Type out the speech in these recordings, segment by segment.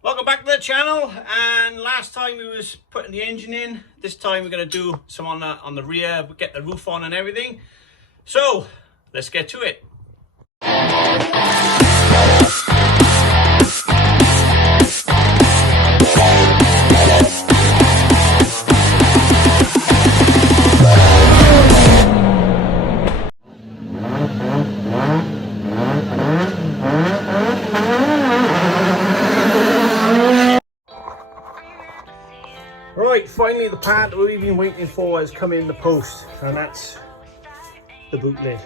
Welcome back to the channel. And last time we was putting the engine in. This time we're going to do some on the rear, get the roof on and everything. So let's get to it. Right, finally the part that we've been waiting for has come in the post, and that's the boot lid.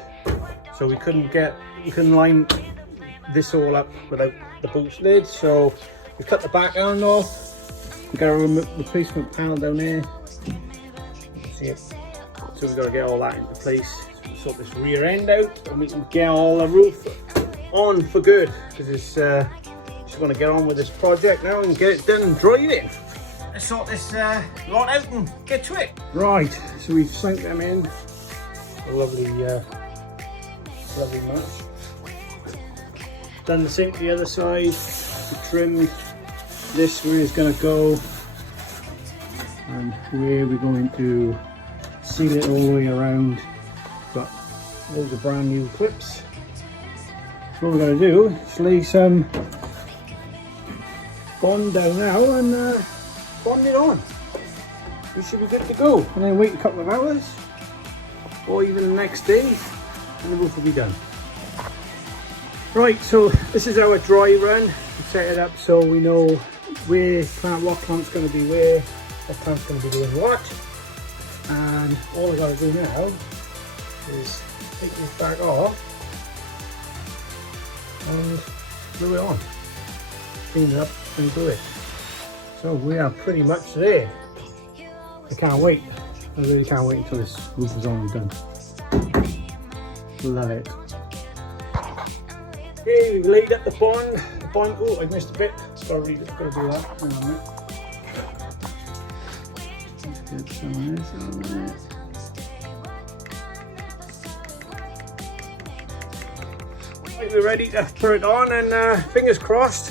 So we couldn't line this all up without the boot lid, so we cut the back end off. We got a replacement panel down there. See it? So we've got to get all that into place. So we sort this rear end out, and we can get all the roof on for good, because it's just going to get on with this project now and get it done and drive it in. Let's sort this lot out and get to it. Right, so we've sunk them in. A lovely match. Done the same to the other side. The trim. This way is going to go, and here we're going to seal it all the way around. Got loads of brand new clips. So what we're going to do is lay some bond down now and bond it on. We should be good to go, and then wait a couple of hours or even the next day and the roof will be done. Right, so this is our dry run. We set it up so we know what plant's going to be where, what plant's going to be doing what, and all I got to do now is take this back off and glue it on, clean it up and glue it. So we are pretty much there. I can't wait. I really can't wait until this roof is on and done. Love it. Okay, we've laid up the bond. Oh, I missed a bit. Gotta do that. Hang on a minute. Let's get some of this on there. Right, we're ready to put it on, and fingers crossed,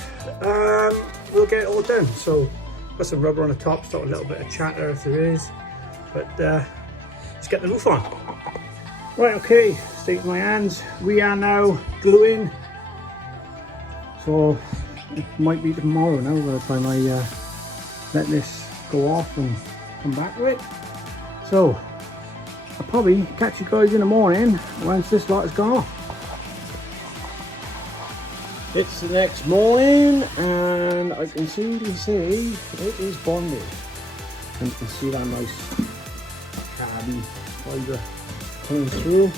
we'll get it all done. So got some rubber on the top, start a little bit of chatter if there is, but let's get the roof on. Right, okay, state my hands. We are now gluing, so it might be tomorrow now by the time I let this go off and come back to it. So I'll probably catch you guys in the morning once this lot is gone off. It's the next morning, and I can see it is bonded. And you can see that nice carbon fibre coming through.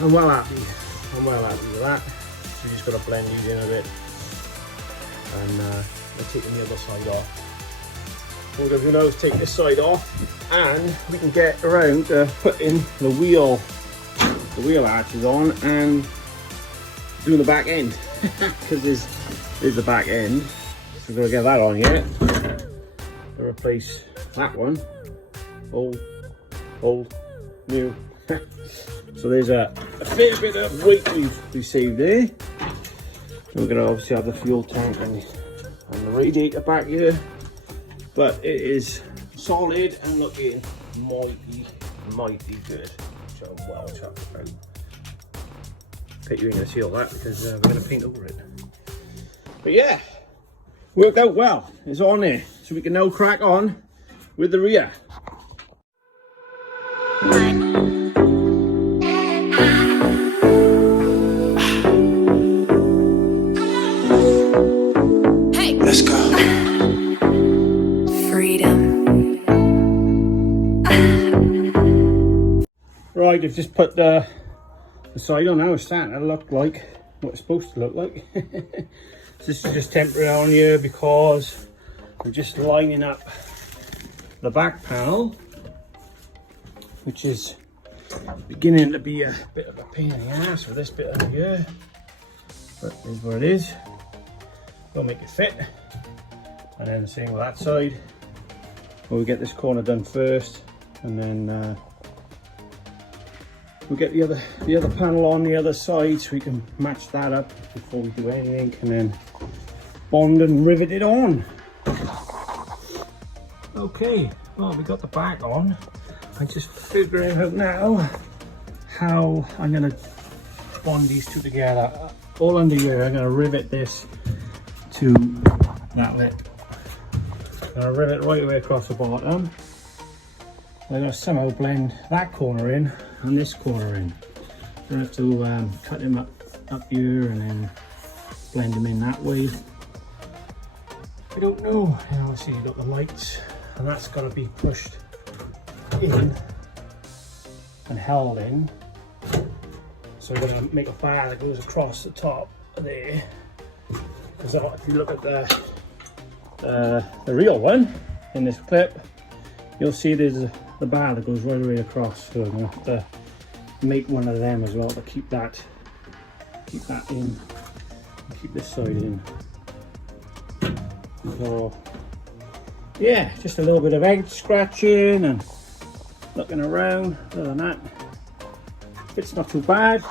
I'm well happy with that. So you just got to blend these in a bit, and we're taking the other side off. What we're going to do now is take this side off, and we can get around putting the wheel arches on and doing the back end, because there's the back end. So we're going to get that on here to replace that one. Old, new. So there's a fair bit of weight we've saved there. We're going to obviously have the fuel tank and the radiator back here, but it is solid and looking mighty good, which I'm well chuffed about. Bet you ain't going to see all that because we're going to paint over it. But yeah, worked out well. It's on there, so we can now crack on with the rear. Hey, let's go. Freedom. Right, I've just put the side on now. It's starting to look like what it's supposed to look like. This is just temporary on here because we're just lining up the back panel, which is beginning to be a bit of a pain in the ass for this bit over here, but it is what it is. We'll make it fit, and then the same with that side. We'll get this corner done first, and then we'll get the other panel on the other side so we can match that up before we do anything, and then bond and rivet it on. Okay, well, we got the back on. I'm just figuring out now how I'm going to bond these two together. All under here, I'm going to rivet this to that lip. I'm going to rivet right away across the bottom. I'm going to somehow blend that corner in and this corner in. I have to cut them up here and then blend them in that way. I don't know. And obviously you've got the lights, and that's got to be pushed in and held in. So we're going to make a bar that goes across the top there. Because if you look at the real one in this clip, you'll see there's the bar that goes right away across. So I'm going to have to make one of them as well to keep that in, and keep this side in. So yeah, just a little bit of egg scratching and looking around. Other than that, fit's not too bad.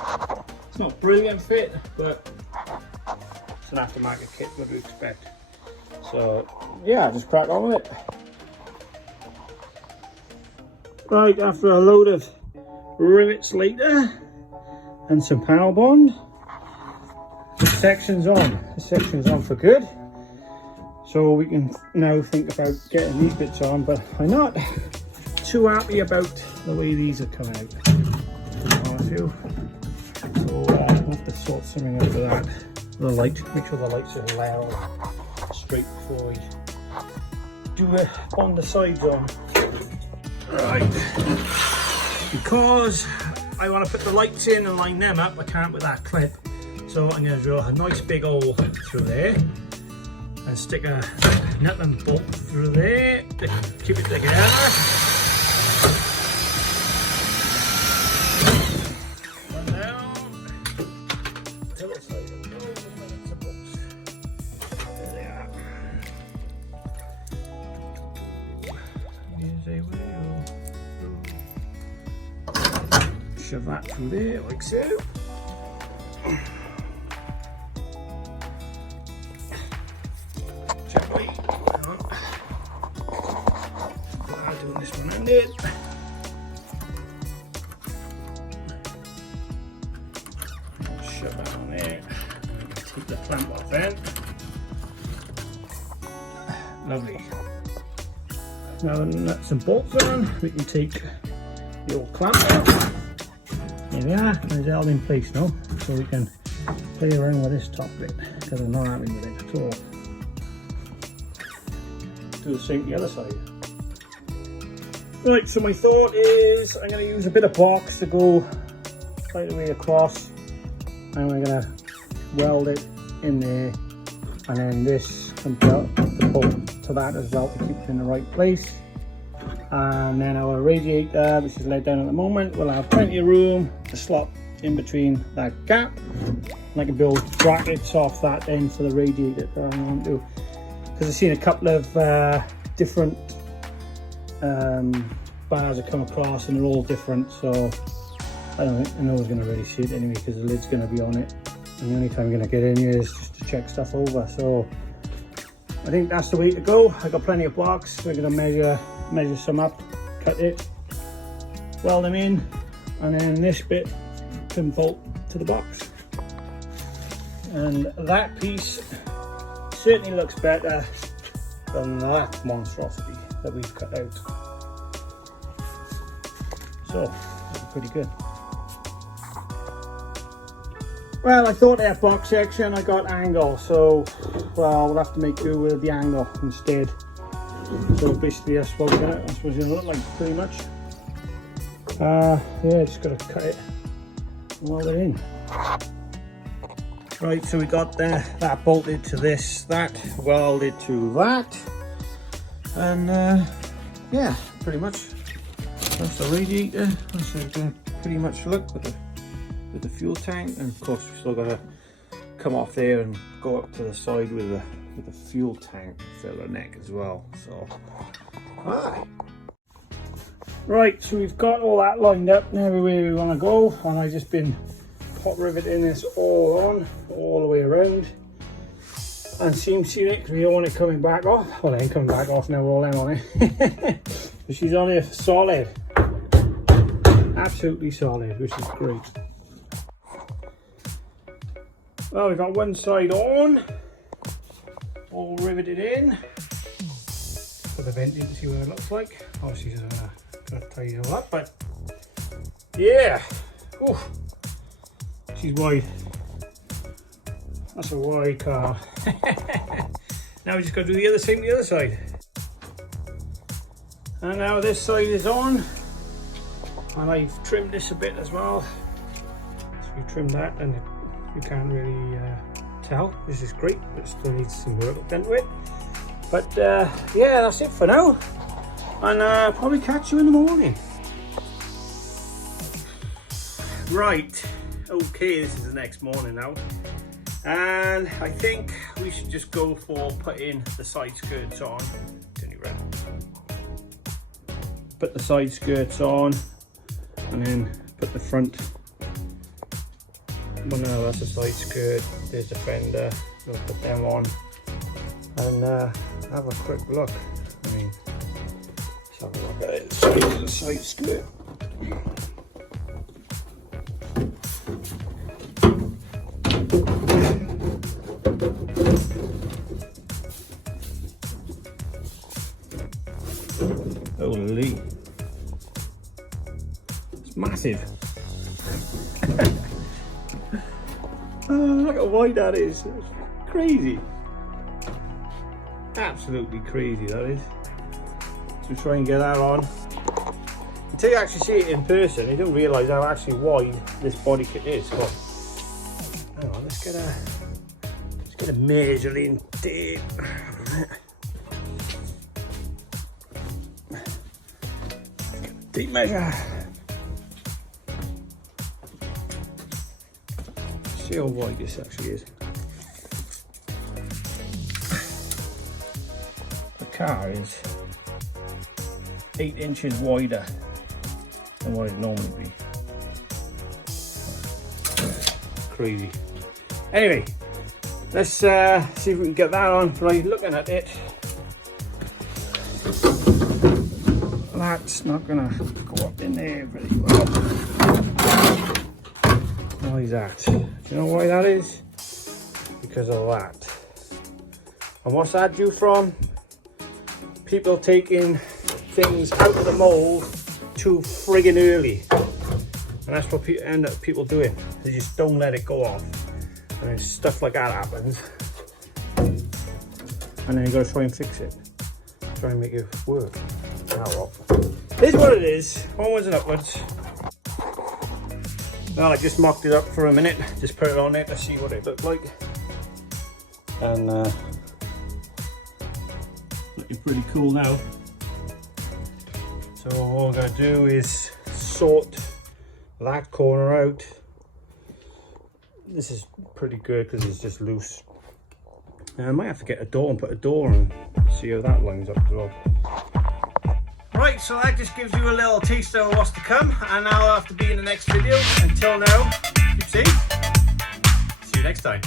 It's not a brilliant fit, but it's an aftermarket kit, what do you expect? So yeah, just crack on with it. Right, after a load of rivets later and some power bond, this section's on. This section's on for good. So we can now think about getting these bits on, but I'm not too happy about the way these are coming out. So I'll have to sort something out for that. The light, make sure the lights are level straight before we do it on the sides on. Right, because I want to put the lights in and line them up, I can't with that clip. So I'm going to drill a nice big hole through there and stick a nut and bolt through there to keep it together. Run down till it's like a roll of nuts and bolts. There they are. Here's a wheel. Shove that through there like so. Doing this one handed. Shove that on there. Take the clamp off then. Lovely. Now the nuts and bolts on, we can take the old clamp out. There we are, it's held in place now. So we can play around with this top bit, because I'm not happy with it at all. Do the same to the other side. Right, so my thought is I'm going to use a bit of box to go right the way across, and I'm going to weld it in there, and then this can bolt to that as well to keep it in the right place. And then our radiator, which is laid down at the moment, will have plenty of room to slot in between that gap, and I can build brackets off that end for the radiator that I want to, because I've seen a couple of different bars have come across and they're all different, so I don't think no one's going to really see it anyway, because the lid's going to be on it, and the only time I'm going to get in here is just to check stuff over. So I think that's the way to go. I got plenty of blocks. We're going to measure some up, cut it, weld them in, and then this bit can bolt to the box, and that piece certainly looks better than that monstrosity that we've cut out. So that's pretty good. Well, I thought that box section I got angle, so well, we'll have to make do with the angle instead. So basically that's what that's what it's gonna look like pretty much. Yeah, just gotta cut it and weld it in. Right, so we got that bolted to this, that welded to that, and yeah, pretty much that's the radiator. That's how it's going to pretty much look with the fuel tank, and of course we've still got to come off there and go up to the side with the fuel tank filler neck as well. So right, so we've got all that lined up now everywhere we want to go, and I've just been hot riveting this all on all the way around, and seam seal it because we don't want it coming back off. Well, it ain't coming back off now, all them on it. But she's on here solid, absolutely solid, which is great. Well, we've got one side on, all riveted in. Put the vent in to see what it looks like. Obviously, I'm gonna tidy it all up, but yeah, ooh, she's wide. That's a wide car. Now we just got to do the other same to the other side. And now this side is on, and I've trimmed this a bit as well. So we trimmed that, and you can't really tell. This is great, but it still needs some work done to it. But yeah, that's it for now, and probably catch you in the morning. Right, okay, this is the next morning now. And I think we should just go for putting the side skirts on. Turn it around. Put the side skirts on, and then put the front. Well, no, that's a side skirt. There's the fender. We'll put them on and have a quick look. I mean, let's have a look at it. The side skirt. Holy, it's massive. Oh, look how wide that is. It's crazy, absolutely crazy that is. So try and get that on. Until you actually see it in person, you don't realise how actually wide this body kit is. Come on. Hang on, let's get a measuring tape. Tape measure. See how wide this actually is. The car is 8 inches wider than what it'd normally be. Crazy. Anyway, let's see if we can get that on by looking at it. That's not gonna go up in there very well. Why is that? Do you know why that is? Because of that. And what's that due from? People taking things out of the mold too friggin' early. And that's what end up people doing. They just don't let it go off. And then stuff like that happens. And then you gotta try and fix it. Try and make it work. Oh well. Here's what it is, onwards and upwards. Well, I just mocked it up for a minute, just put it on there to see what it looked like. And looking pretty cool now. So all I'm going to do is sort that corner out. This is pretty good because it's just loose. And I might have to get a door and put a door on, see how that lines up as well. Right, so that just gives you a little taster of what's to come, and I'll have to be in the next video. Until now, keep safe. See you next time.